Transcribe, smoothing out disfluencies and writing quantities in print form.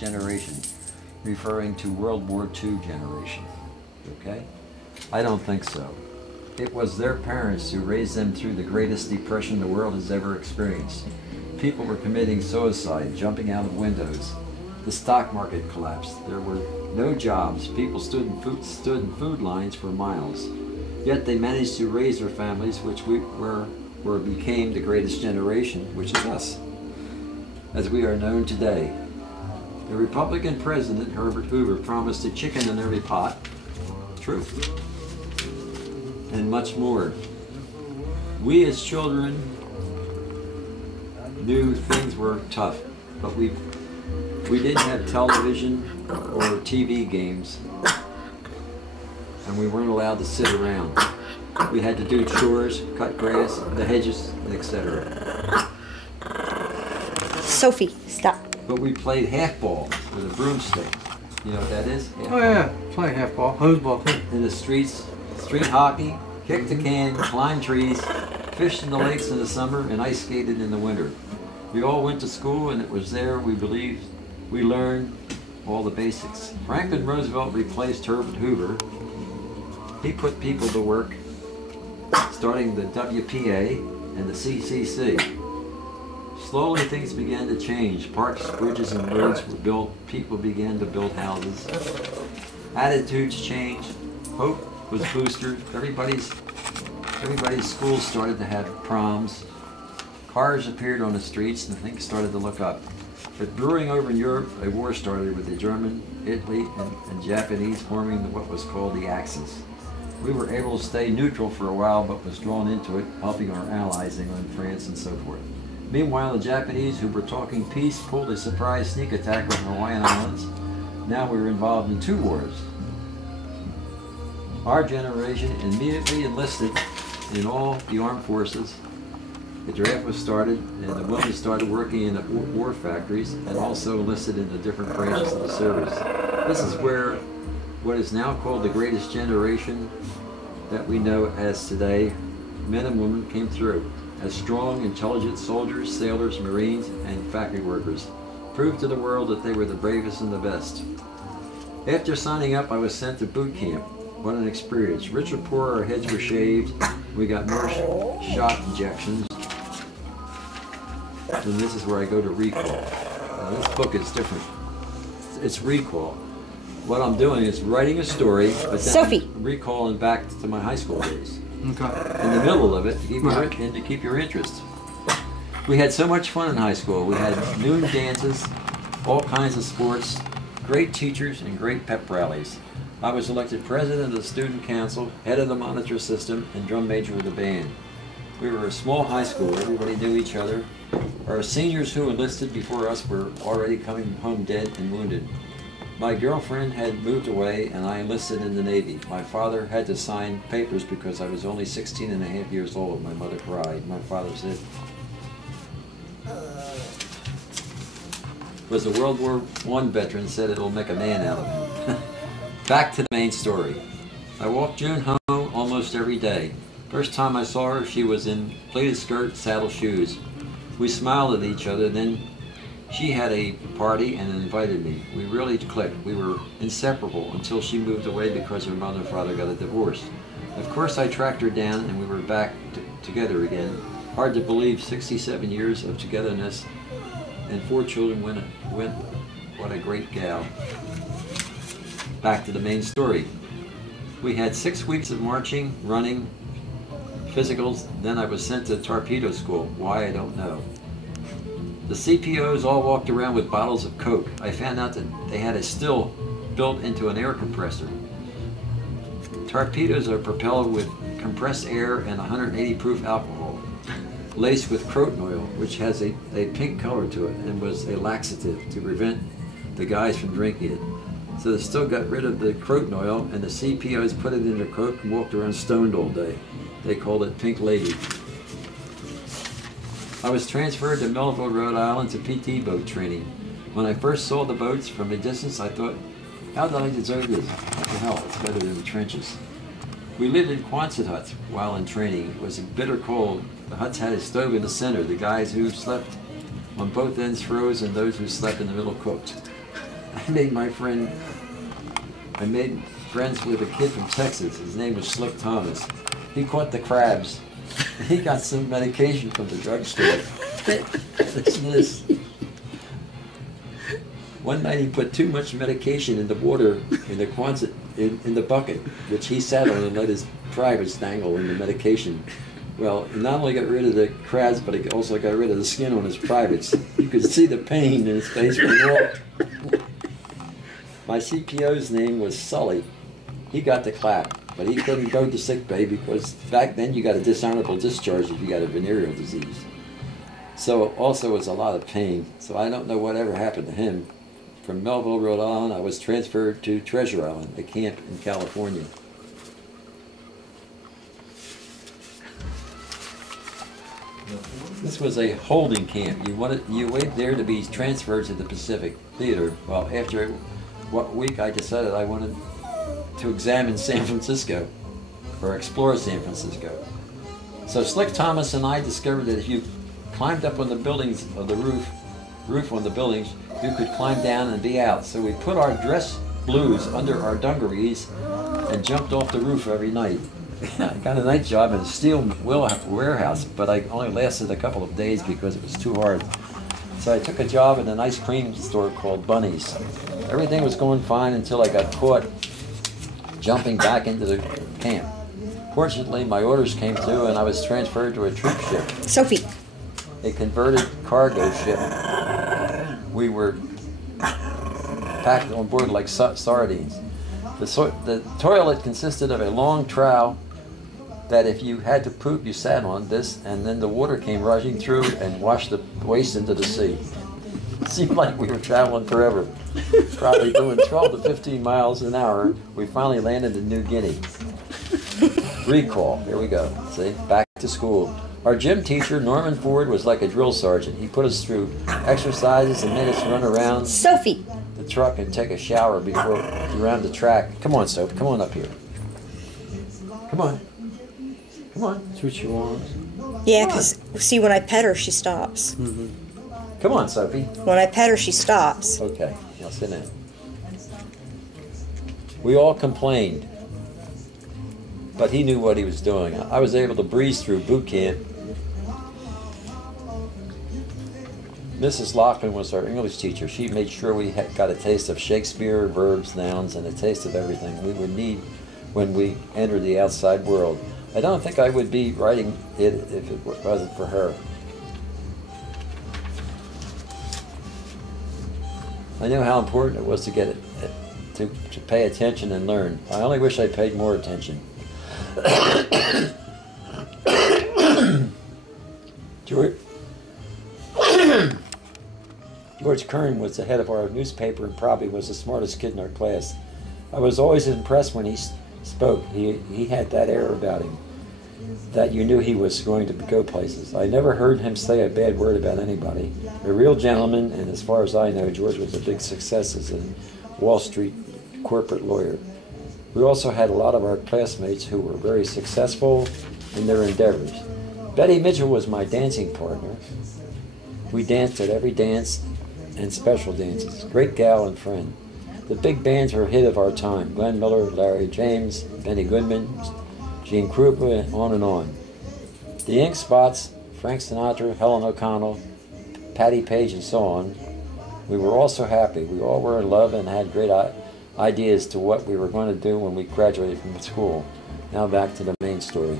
generation, referring to World War II generation. Okay? I don't think so. It was their parents who raised them through the greatest depression the world has ever experienced. People were committing suicide, jumping out of windows. The stock market collapsed. There were no jobs. People stood in food lines for miles. Yet they managed to raise their families, which became the greatest generation, which is us, as we are known today. The Republican president, Herbert Hoover, promised a chicken in every pot. True. And much more. We as children knew things were tough, but we didn't have television or TV games, and we weren't allowed to sit around. We had to do chores, cut grass, the hedges, etc. Sophie, stop. But we played half-ball with a broomstick. You know what that is? Oh yeah, play half-ball, hose-ball too. In the streets, street hockey, kicked the can, climbed trees, fished in the lakes in the summer, and ice skated in the winter. We all went to school, and it was there we believed we learned all the basics. Franklin Roosevelt replaced Herbert Hoover. He put people to work, starting the WPA and the CCC. Slowly things began to change. Parks, bridges, and roads were built. People began to build houses. Attitudes changed. Hope was boosted. Everybody's schools started to have proms. Cars appeared on the streets and things started to look up. But brewing over in Europe, a war started with the German, Italy, and Japanese forming what was called the Axis. We were able to stay neutral for a while, but was drawn into it, helping our allies, England, France, and so forth. Meanwhile, the Japanese, who were talking peace, pulled a surprise sneak attack on the Hawaiian Islands. Now we were involved in 2 wars. Our generation immediately enlisted in all the armed forces. The draft was started, and the women started working in the war factories and also enlisted in the different branches of the service. This is where what is now called the greatest generation that we know as today, men and women, came through as strong, intelligent soldiers, sailors, marines, and factory workers. Proved to the world that they were the bravest and the best. After signing up, I was sent to boot camp. What an experience. Rich or poor, our heads were shaved. We got more shot injections. And this is where I go to recall. Now, this book is different. It's recall. What I'm doing is writing a story, but then Sophie. I'm recalling back to my high school days. Okay. In the middle of it, to keep your interest. We had so much fun in high school. We had noon dances, all kinds of sports, great teachers, and great pep rallies. I was elected president of the student council, head of the monitor system, and drum major of the band. We were a small high school. Everybody knew each other. Our seniors who enlisted before us were already coming home dead and wounded. My girlfriend had moved away, and I enlisted in the Navy. My father had to sign papers because I was only 16 and a half years old. My mother cried. My father said, was a World War I veteran, said it'll make a man out of him. Back to the main story. I walked June home almost every day. First time I saw her, she was in pleated skirt, saddle shoes. We smiled at each other, then she had a party and invited me. We really clicked. We were inseparable until she moved away because her mother and father got a divorce. Of course, I tracked her down and we were back together again. Hard to believe, 67 years of togetherness and 4 children went. What a great gal. Back to the main story. We had 6 weeks of marching, running, physicals, then I was sent to torpedo school. Why, I don't know. The CPOs all walked around with bottles of Coke. I found out that they had a still built into an air compressor. Torpedoes are propelled with compressed air and 180 proof alcohol, laced with croton oil, which has a pink color to it and was a laxative to prevent the guys from drinking it. So they still got rid of the croton oil, and the CPOs put it in their Coke and walked around stoned all day. They called it Pink Lady. I was transferred to Melville, Rhode Island to PT boat training. When I first saw the boats from a distance, I thought, how did I deserve this? What the hell, it's better than the trenches. We lived in Quonset huts while in training. It was a bitter cold. The huts had a stove in the center. The guys who slept on both ends froze, and those who slept in the middle cooked. I made friends with a kid from Texas. His name was Slick Thomas. He caught the crabs. He got some medication from the drugstore. Listen to this. One night he put too much medication in the water in the bucket, which he sat on and let his privates dangle in the medication. Well, he not only got rid of the crabs, but he also got rid of the skin on his privates. You could see the pain in his face when he walked. My CPO's name was Sully. He got the clap, but he couldn't go to sick bay because back then you got a dishonorable discharge if you got a venereal disease. So also was a lot of pain. So I don't know whatever happened to him. From Melville, Rhode Island, I was transferred to Treasure Island, a camp in California. This was a holding camp. You wait there to be transferred to the Pacific Theater. Well, after what week I decided I wanted to examine San Francisco, or explore San Francisco. So Slick Thomas and I discovered that if you climbed up on the buildings of the roof on the buildings, you could climb down and be out. So we put our dress blues under our dungarees and jumped off the roof every night. I got a night job in a steel warehouse, but I only lasted a couple of days because it was too hard. So I took a job in an ice cream store called Bunny's. Everything was going fine until I got caught jumping back into the camp. Fortunately, my orders came through and I was transferred to a troop ship. Sophie. A converted cargo ship. We were packed on board like sardines. The toilet consisted of a long trowel that if you had to poop, you sat on this, and then the water came rushing through and washed the waste into the sea. It seemed like we were traveling forever. Probably doing 12 to 15 miles an hour. We finally landed in New Guinea. Recall, here we go. See, back to school. Our gym teacher, Norman Ford, was like a drill sergeant. He put us through exercises and made us run around Sophie. the truck and take a shower before around the track. Come on, Sophie, come on up here. Come on. Come on. That's what she wants. Yeah, because, see, when I pet her, she stops. Mm-hmm. Come on, Sophie. When I pet her, she stops. Okay, now sit down. We all complained, but he knew what he was doing. I was able to breeze through boot camp. Mrs. Loughlin was our English teacher. She made sure we got a taste of Shakespeare, verbs, nouns, and a taste of everything we would need when we entered the outside world. I don't think I would be writing it if it wasn't for her. I knew how important it was to get it, to pay attention and learn. I only wish I paid more attention. George Kern was the head of our newspaper and probably was the smartest kid in our class. I was always impressed when he spoke. He had that air about him that you knew he was going to go places. I never heard him say a bad word about anybody. A real gentleman, and as far as I know, George was a big success as a Wall Street corporate lawyer. We also had a lot of our classmates who were very successful in their endeavors. Betty Mitchell was my dancing partner. We danced at every dance and special dances. Great gal and friend. The big bands were a hit of our time. Glenn Miller, Larry James, Benny Goodman, Gene Krupa, and on. The Ink Spots, Frank Sinatra, Helen O'Connell, Patti Page, and so on. We were all so happy. We all were in love and had great ideas to what we were going to do when we graduated from school. Now back to the main story.